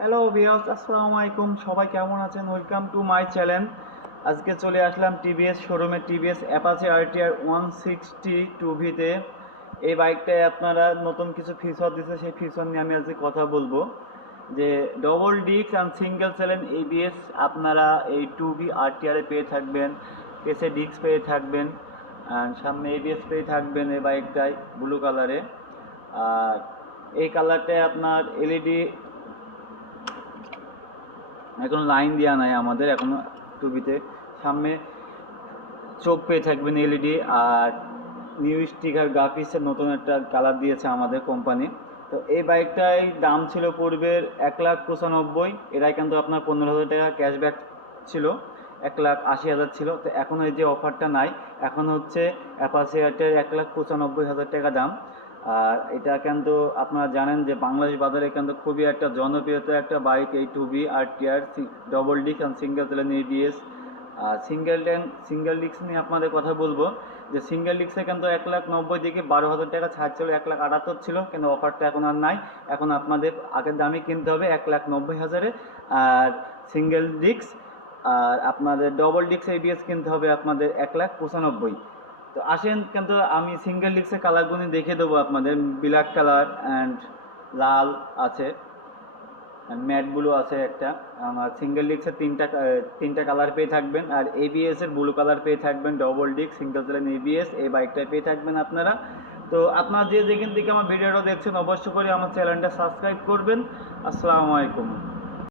Hello viewers, আসসালামু আলাইকুম। সবাই কেমন আছেন? Welcome to my channel. আজকে চলে আসলাম টিভিএস শোরুমে, টিভিএস অ্যাপাচি আরটিআর 160 এই বাইকটায় আপনারা নতুন কিছু ফিচার দিচ্ছে, সেই ফিচার নিয়ে আমি আজকে কথা বলবো। যে double disc and single channel ABS আপনারা এই আরটিআরে পেয়ে থাকবেন। পেছে ডিস্ক পেয়ে থাকবেন, অ্যান্ড সামনে এবিএস পেয়ে থাকবেন এই বাইকটায় ব্লু কালারে। আর এই কালারটায় আপনার এলইডি, এখন লাইন দেওয়া নাই আমাদের এখনো টুবিতে। সামনে চোখ পেয়ে থাকবেন এলইডি, আর নিউ স্টিকার গ্রাফিক্সের নতুন একটা কালার দিয়েছে আমাদের কোম্পানি। তো এই বাইকটাই দাম ছিল পূর্বের 1,95,000। এটাই কিন্তু আপনার 15,000 টাকা ক্যাশব্যাক ছিল, 1,80,000 ছিল। তো এখন এই যে অফারটা নাই, এখন হচ্ছে অ্যাপাচি আরটিআর 1,95,000 টাকা দাম। আর এটা কিন্তু আপনারা জানেন যে বাংলাদেশ বাজারে কিন্তু খুবই একটা জনপ্রিয়তা একটা বাইক এই RTR double disc and single channel ABS. আর সিঙ্গেল ডিস্ক নিয়ে আপনাদের কথা বলবো যে সিঙ্গেল ডিস্কে কিন্তু 1,90,000 থেকে 12,000 টাকা ছাড় ছিল, 1,78,000 ছিল, কিন্তু অফারটা এখন আর নাই। এখন আপনাদের আগের দামই কিনতে হবে 1,90,000-এ। আর সিঙ্গেল ডিস্ক আর আপনাদের ডবল ডিস্ক এবিএস কিনতে হবে আপনাদের 1,95,000। তো আসেন, কিন্তু আমি সিঙ্গেল ডিস্কের কালারগুলি দেখে দেবো আপনাদের। ব্ল্যাক কালার অ্যান্ড লাল আছে, ম্যাট ব্লু আছে একটা। আমার সিঙ্গেল ডিস্কের তিনটা কালার পেয়ে থাকবেন, আর এবিএস এর ব্লু কালার পেয়ে থাকবেন। Double disc single channel ABS এই বাইকটায় পেয়ে থাকবেন আপনারা। তো আপনারা যে যেখান থেকে আমার ভিডিওটা দেখছেন অবশ্যই করে আমার চ্যানেলটা সাবস্ক্রাইব করবেন। আসসালামু আলাইকুম।